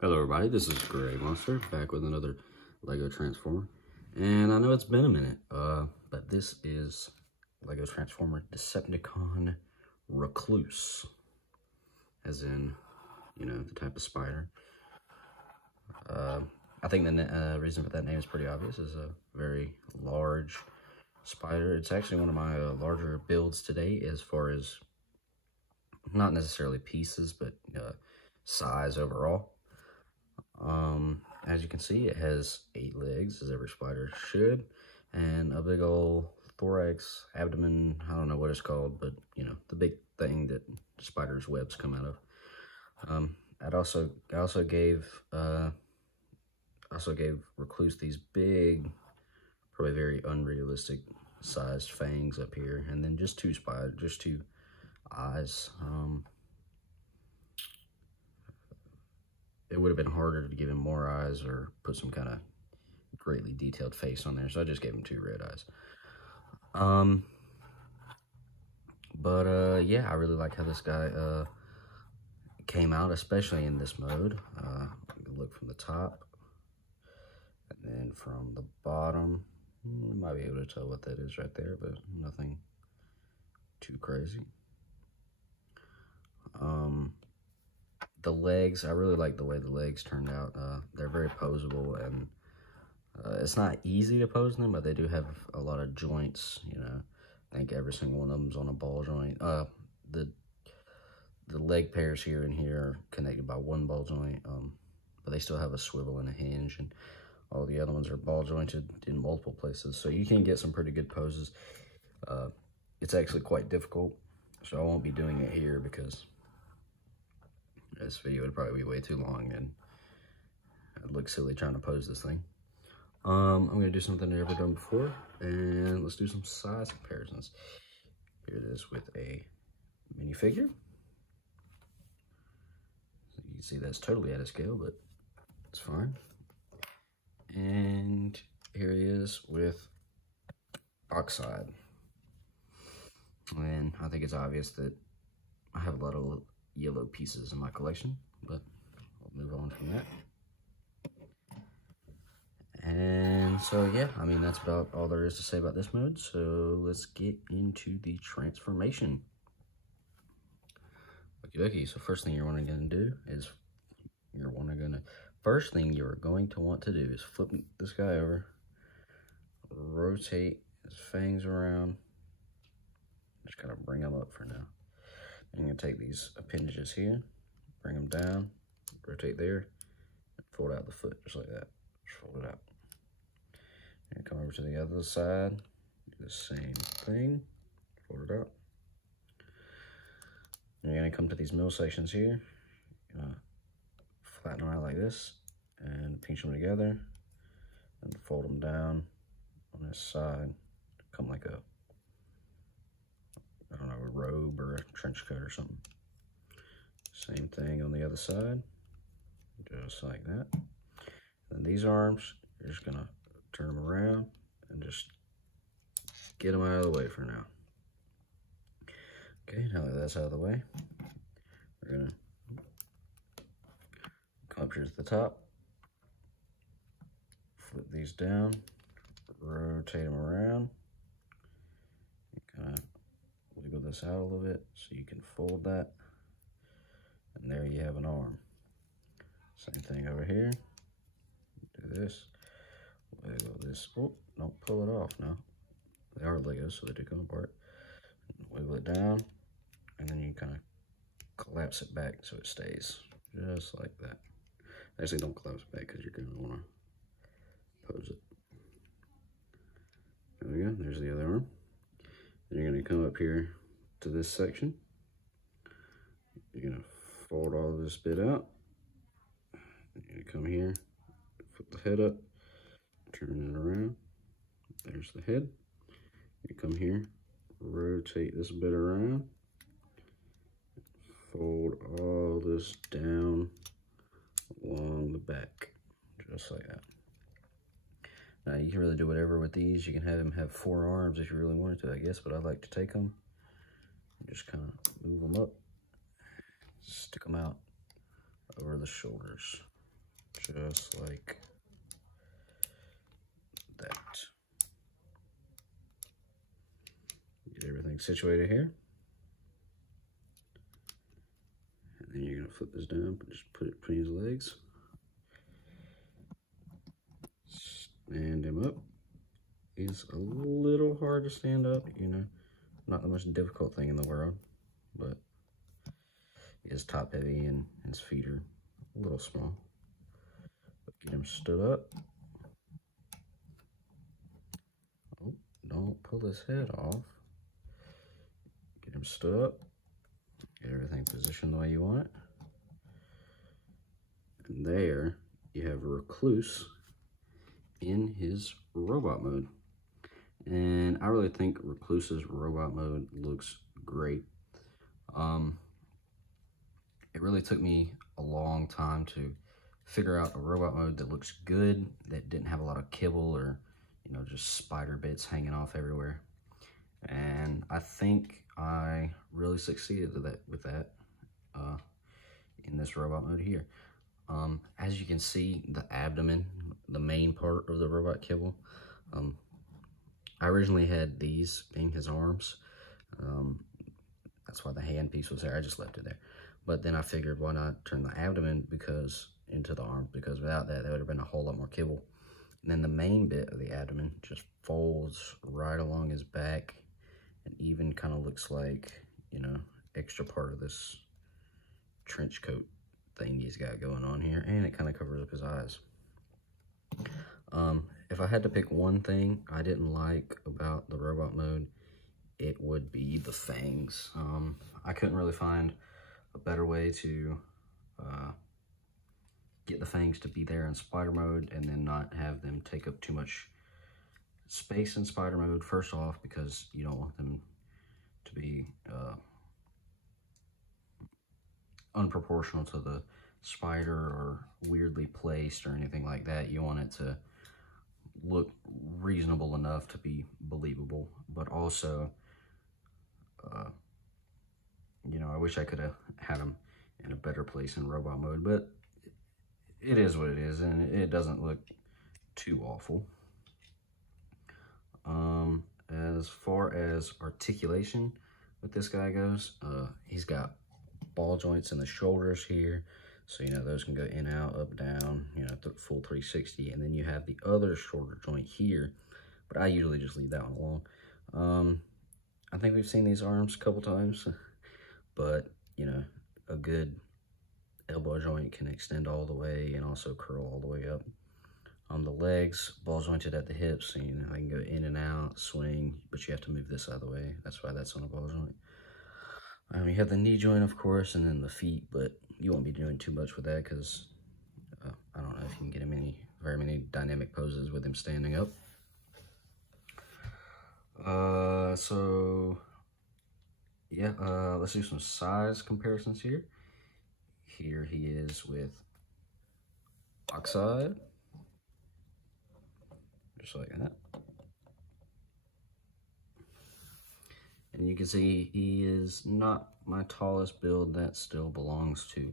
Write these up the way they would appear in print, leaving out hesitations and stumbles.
Hello everybody, this is Gray Monster, back with another LEGO Transformer. And I know it's been a minute, but this is LEGO Transformer Decepticon Recluse. As in, you know, the type of spider. I think the reason for that name is pretty obvious. It's a very large spider. It's actually one of my larger builds today, as far as, not necessarily pieces, but size overall. As you can see, it has 8 legs, as every spider should, and a big old thorax, abdomen, I don't know what it's called, but, you know, the big thing that spiders' webs come out of. I also gave Recluse these big, probably very unrealistic sized fangs up here, and then just two eyes. It would have been harder to give him more eyes or put some kind of greatly detailed face on there, so I just gave him 2 red eyes. Yeah, I really like how this guy came out, especially in this mode. Look from the top, and then from the bottom. You might be able to tell what that is right there, but nothing too crazy. The legs, I really like the way the legs turned out. They're very poseable, and it's not easy to pose them, but they do have a lot of joints, you know. I think every single one of them's on a ball joint. The leg pairs here and here are connected by one ball joint, but they still have a swivel and a hinge, and all the other ones are ball jointed in multiple places, so you can get some pretty good poses. It's actually quite difficult, so I won't be doing it here because this video would probably be way too long and I'd look silly trying to pose this thing. I'm going to do something I've never done before, and let's do some size comparisons. Here it is with a minifigure. So you can see that's totally out of scale, but it's fine. And here he is with Oxide. And I think it's obvious that I have a lot of yellow pieces in my collection, but I'll move on from that. And so yeah, I mean, that's about all there is to say about this mode, so let's get into the transformation. Okay, so first thing you're going to do is first thing you're going to want to do is flip this guy over, rotate his fangs around, just kind of bring them up for now. I'm going to take these appendages here, bring them down, rotate there, and fold out the foot, just like that. Just fold it out. And come over to the other side, do the same thing, fold it out. And you're going to come to these middle sections here, flatten them out like this, and pinch them together, and fold them down on this side, come like a, I don't know, a robe or a trench coat or something. Same thing on the other side, just like that. And these arms, you're just gonna turn them around and just get them out of the way for now. Okay, now that that's out of the way, we're gonna come up here to the top, flip these down, rotate them around, kind of wiggle this out a little bit so you can fold that, and there you have an arm. Same thing over here. Do this, wiggle this. Oh, don't pull it off now. They are Legos, so they do come apart. Wiggle it down, and then you kind of collapse it back so it stays just like that. Actually, don't collapse it back because you're going to want to pose it. There we go. There's the other arm. Then you're going to come up here to this section. You're going to fold all this bit out. You're going to come here, flip the head up, turn it around. There's the head. You come here, rotate this bit around, fold all this down along the back, just like that. Now you can really do whatever with these. You can have him have 4 arms if you really wanted to, I guess, but I like to take them and just kind of move them up, stick them out over the shoulders. just like that. Get everything situated here. And then you're gonna flip this down, just put it between his legs. Stand him up. He's a little hard to stand up, you know, not the most difficult thing in the world, but he is top heavy and his feet are a little small. But get him stood up. Oh, don't pull his head off. Get him stood up. Get everything positioned the way you want it. And there you have Recluse in his robot mode. And I really think Recluse's robot mode looks great. It really took me a long time to figure out a robot mode that looks good, that didn't have a lot of kibble or, you know, just spider bits hanging off everywhere. And I think I really succeeded with that in this robot mode here. As you can see, the abdomen, the main part of the robot kibble, I originally had these being his arms. That's why the hand piece was there. I just left it there. But then I figured, why not turn the abdomen into the arm? Because without that, there would have been a whole lot more kibble. And then the main bit of the abdomen just folds right along his back and even kind of looks like, you know, extra part of this trench coat thing he's got going on here. And it kind of covers up his eyes. If I had to pick one thing I didn't like about the robot mode, it would be the fangs. I couldn't really find a better way to get the fangs to be there in spider mode and then not have them take up too much space in spider mode. First off, because you don't want them to be unproportional to the spider or weirdly placed or anything like that. You want it to look reasonable enough to be believable, but also you know, I wish I could have had them in a better place in robot mode, but it is what it is, and it doesn't look too awful. As far as articulation with this guy goes, he's got ball joints in the shoulders here, so you know those can go in, out, up, down, you know, full 360. And then you have the other shoulder joint here, but I usually just leave that one alone. I think we've seen these arms a couple times, but you know, a good elbow joint can extend all the way and also curl all the way up. The legs, ball jointed at the hips, so you know, I can go in and out, swing, but you have to move this out of the way. That's why that's on a ball joint. You have the knee joint, of course, and then the feet, but you won't be doing too much with that because I don't know if you can get him very many dynamic poses with him standing up. So yeah, let's do some size comparisons here. Here he is with Oxide, just like that. And you can see he is not my tallest build. That still belongs to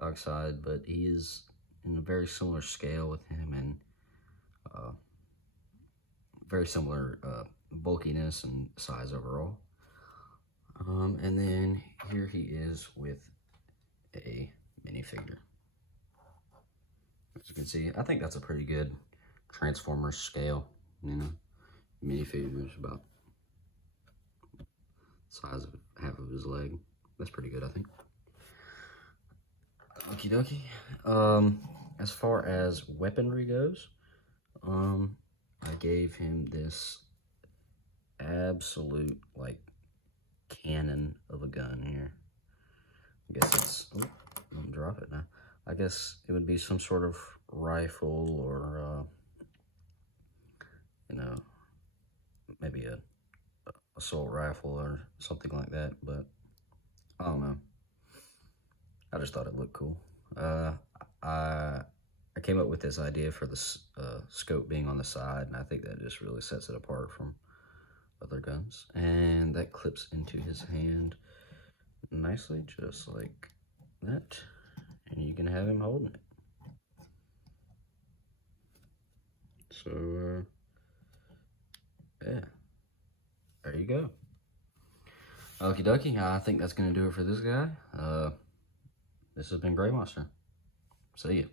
Oxide, but he is in a very similar scale with him and very similar bulkiness and size overall. And then here he is with a minifigure. As you can see, I think that's a pretty good Transformers scale, you know. Minifigure is about the size of half of his leg. That's pretty good, I think. Okie dokie. As far as weaponry goes, I gave him this absolute, like, cannon of a gun here. I guess it's, oh, I'm gonna drop it now. I guess it would be some sort of rifle or, you know, maybe a assault rifle or something like that, but I don't know. I just thought it looked cool. I came up with this idea for the scope being on the side, and I think that just really sets it apart from other guns. And that clips into his hand nicely, just like that. And you can have him holding it. So, yeah, there you go. Okie dokie, I think that's going to do it for this guy. This has been Gray Monster. See ya.